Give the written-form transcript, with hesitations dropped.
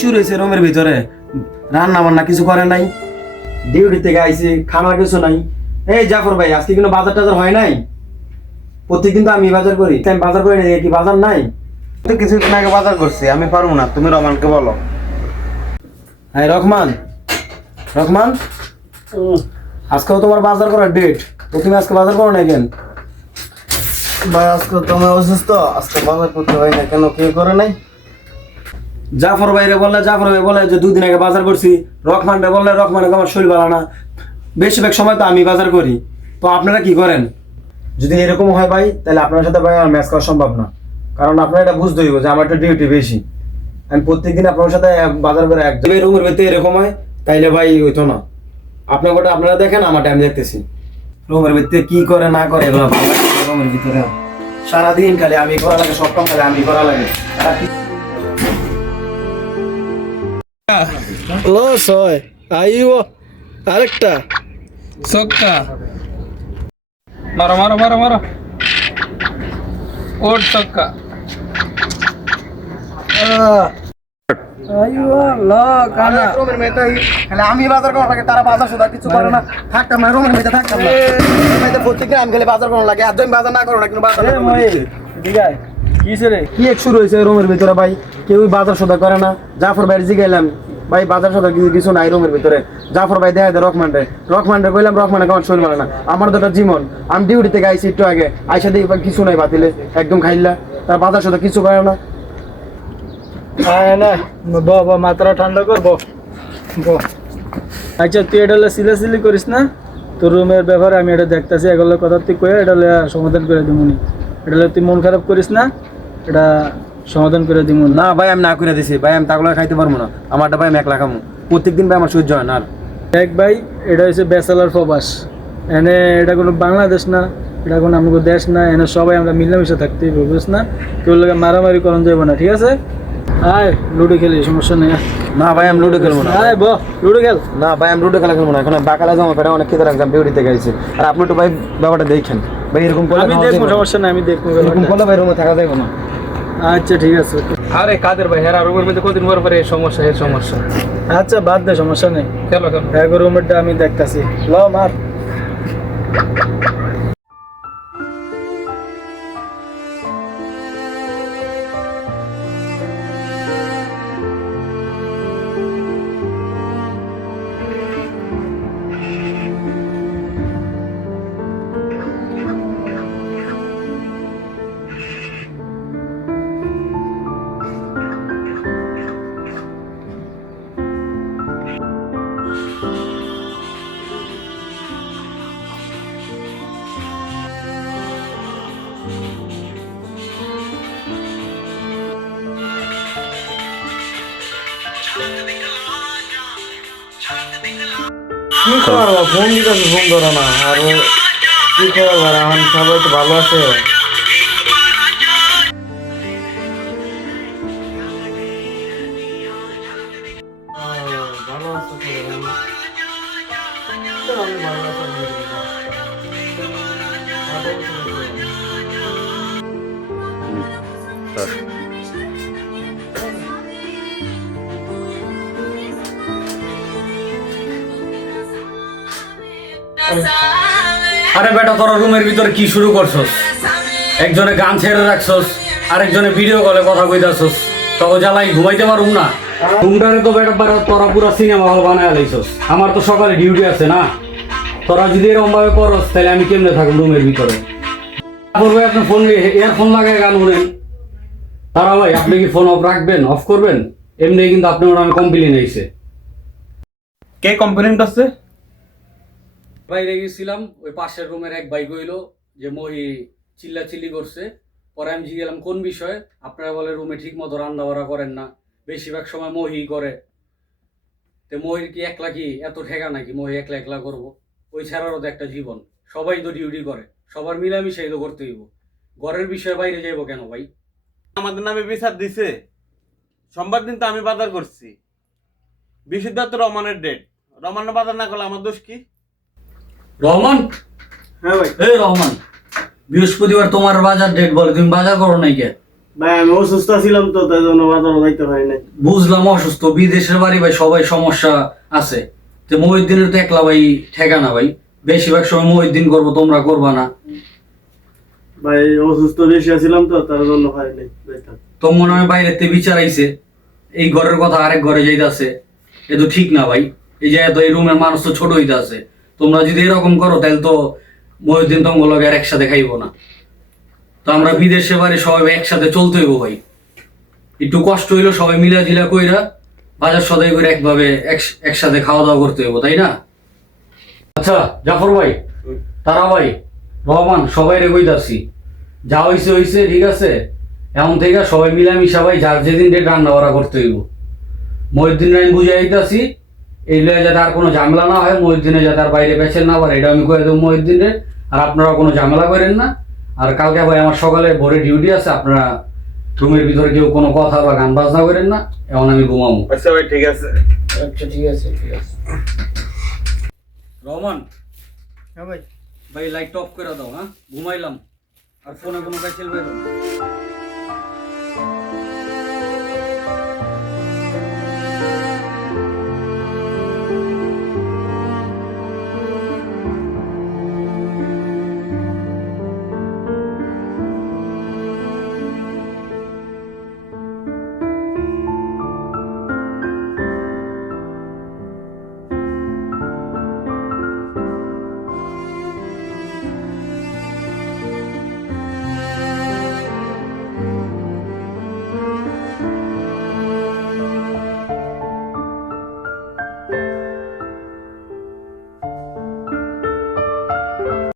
শুরু হয়েছে রুমের ভিতরে? রান্না বান্না কিছু করে নাই, ডিউটি থেকে আইছি, খানার কিছু নাই। এই জাফর ভাই, আজকে কিন্তু বাজার টাজার হয় নাই? প্রত্যেকদিন তো আমি বাজার করি, তাই আমি বাজার করি না, কি বাজার নাই? তো কিছুদিন আগে বাজার করছি, আমি পারবো না, তুমি রহমানকে বলো। হ্যাঁ রহমান, রহমান, আজকেও তোমার বাজার করার ডেট, তো তুমি আজকে বাজার করো না কেন? ভাই আজকে তুমি অসুস্থ, আজকে বাজার করতে হয় না কেন, কে করে নাই? জাফর ভাইরে বললে জাফর ভাই বলে যে 2 দিন আগে বাজার করছি, রহমানরে বললে রহমানে আমার শরীর ভালো না। বেশিরভাগ সময় তো আমি বাজার করি, তো আপনারা কি করেন? যদি এরকম হয় ভাই, তাহলে আপনার সাথে ভাই আমার ম্যাচ করা সম্ভব না, কারণ আপনারা এটা বুঝতে হইব যে আমার একটা ডিউটি বেশি। আমি প্রত্যেকদিন আপনার সাথে বাজার করে একদম রুমের ভিতরে এরকম হয়, তাইলে ভাই হইতো না। আপনার কথা আপনারা দেখেন, আমারটা আমি দেখতেছি। রুমের ভিতরে কি করে না করে এগুলো ভালো লাগে। রুমের ভিতরে সারাদিন খালি আমি করা লাগে, সব কাম খালি আমি করা লাগে। লস হয়, আইব আরেকটা ছক্কা মারো মারো মারো মারো, ওর ছক্কা। আমি বাজার করা লাগে, তারা বাজার সুদা কিছু করে না। থাকতাম না রুমের মধ্যে, থাকতাম না প্রত্যেকদিন আমি খালি বাজার করা লাগে। আর তুমি বাজার না করো না, কিন্তু বাজার কি এক শুরু হয়েছে রুমের ভিতরে ভাই? কেউ বাজার সদা করে না। জাফর ভাই জিগাইলাম, ভাই বাজার সদা কিছু নাই রুমের ভিতরে। জাফর ভাই দেখা দেয় রহমানরে কইলাম, রহমানে আমার শরীর মানে না। আমার তো একটা জীবন, আমি ডিউটি থেকে আইসি একটু আগে, আইসা দিয়ে কিছু নাই বাতিলে, একদম খাইলা। তার বাজার সদা কিছু করে না। না মাত্রা ঠান্ডা কর আচ্ছা তুই এটা সিলাসিলি করিস না, তোর রুমের ব্যাপারে আমি এটা দেখতেছি, এগুলো কথা তুই কয়ে এটা সমাধান করে দিমুনি। এটা তুই মন খারাপ করিস না, এটা সমাধান করে দিমুনি। না ভাই আমি না করে দিছি ভাই, আমি তাগুলো খাইতে পারবো না। আমারটা ভাই আমি একলা খামো, প্রত্যেকদিন ভাই আমার সহ্য হয় না। আর দেখ ভাই, এটা হচ্ছে ব্যাচেলার প্রবাস, এনে এটা কোনো বাংলাদেশ না, এটা কোনো আমাকে দেশ না। এনে সবাই আমরা মিলামিশে থাকতে বুঝিস না, কেউ লোক মারামারি করানো যাবো না, ঠিক আছে? আয় লুডো খেলি, সমস্যা নেই। না ভাই আমি লুডো খেলবো না। আয় লুডো খেল। না ভাই আমি লুডো খেলা খেলবো না, এখন বাকালা জমা ফেরা অনেক খেতে রাখলাম, ডিউটি থেকে আইছি। আর আপনি তো ভাই ব্যাপারটা দেখেন ভাই, এরকম করলে আমি দেখবো, সমস্যা নাই, আমি দেখবো। এরকম করলে ভাই রুমে থাকা যাবে না। আচ্ছা ঠিক আছে। আরে কাদের ভাই, হেরা রুমের মধ্যে কদিন পর পরে সমস্যা, এর সমস্যা। আচ্ছা বাদ দে, সমস্যা নেই। খেলো খেলো। এক রুমেরটা আমি দেখতাছি, ল মার। কি করবো, ফোন দিতে ফোন ধরো না। আর কি করবো, এখন সবাই তো ভালো আছে। ভালো আছে আরে বেটা, তোরা রুমের ভিতরে কি শুরু করছস? একজনে গান ছেড়ে রাখছস, আরেকজনে ভিডিও কলে কথা কইতাছস। তবে জ্বালাই ঘুমাইতে পারুম না। রুমটারে তো বেটা তোরা পুরো সিনেমা হল বানায় লাইছস। আমার তো সকালে ডিউটি আছে না। তোরা যদি এরকম ভাবে করস, তাহলে আমি কেমনে থাকবো রুমের ভিতরে? ভাই আপনার ফোন ইয়ারফোন লাগায় গান শুনেন। তারা ভাই আপনি কি ফোন অফ রাখবেন, অফ করবেন? এমনি কিন্তু আপনার আমি কমপ্লেন আইছে। কে কমপ্লেন করছে? বাইরে গেছিলাম, ওই পাশের রুমের এক ভাই কইলো যে মহি চিল্লাচিল্লি করছে। পরে আমি জিজ্ঞেলাম কোন বিষয়ে? আপনারা বলে রুমে ঠিক মতো রান্না বাড়া করেন না, বেশিরভাগ সময় মহি করে। তো মহির কি একলা কি এত ঠেকা নাকি মহি একলা একলা করবো? ওই ছাড়ারও তো একটা জীবন, সবাই তো ডিউটি করে, সবার মিলামিশাই তো করতে হইব। ঘরের বিষয়ে বাইরে যাইবো কেন ভাই? আমাদের নামে বিচার দিছে। সোমবার দিন তো আমি বাজার করছি, বিশুদ্ধ তো রহমানের ডেট। রহমানের বাজার না করলে আমার দোষ কি? রহমান, হ্যাঁ ভাই। এই রহমান, বৃহস্পতিবার তোমার বাজার ডেট বলে, তুমি বাজার করো নাই কে? ভাই আমি অসুস্থ ছিলাম তো তাই জন্য বাজারও যাইতে পারি নাই। বুঝলাম অসুস্থ, বিদেশের বাড়ি ভাই, সবাই সমস্যা আছে। তো মহিউদ্দিনের তো একলা ভাই ঠেকা না ভাই, বেশিরভাগ সময় মহিউদ্দিন করবো, তোমরা করবা না। ভাই অসুস্থ বেশি ছিলাম তো তার জন্য হয় নাই যাইতাম। তো মনে হয় বাইরের থেকে বিচার আইছে, এই ঘরের কথা আরেক ঘরে যাইতাছে, এ তো ঠিক না ভাই। এই যে এত এই রুমের মানুষ তো ছোট হইতাছে, তোমরা যদি এরকম করো তাহলে তো মহিউদ্দিন তোমার লগে আর একসাথে খাইবো না। তো আমরা বিদেশে বাড়ি সবাই একসাথে চলতে হইব ভাই, একটু কষ্ট হইলো সবাই মিলা জিলা কইরা বাজার সদাই করে একভাবে একসাথে খাওয়া দাওয়া করতে হইব, তাই না? আচ্ছা জাফর ভাই, তারা ভাই, রহমান, সবাই রে কইতাছি, যা হইছে হইছে, ঠিক আছে? এমন থেকে সবাই মিলামিশা ভাই যার যেদিন ডেট রান্না বাড়া করতে হইব। মহিউদ্দিন আমি বুঝাই দিতেছি, এই লয়ে যাতে আর কোনো ঝামেলা না হয়, মহিউদ্দিনে যাতে আর বাইরে বেচেন না পারে, এটা আমি কয়ে দেবো মহিউদ্দিনের। আর আপনারা কোনো ঝামেলা করেন না। আর কালকে ভাই আমার সকালে ভোরে ডিউটি আছে, আপনারা রুমের ভিতরে কেউ কোনো কথা বা গান বাজনা করেন না, এখন আমি ঘুমাবো। আচ্ছা ভাই ঠিক আছে। আচ্ছা ঠিক আছে, ঠিক আছে। রহমান হ্যাঁ ভাই। ভাই লাইট অফ করে দাও, হ্যাঁ? ঘুমাইলাম। আর ফোনে কোনো কাজ চলবে না।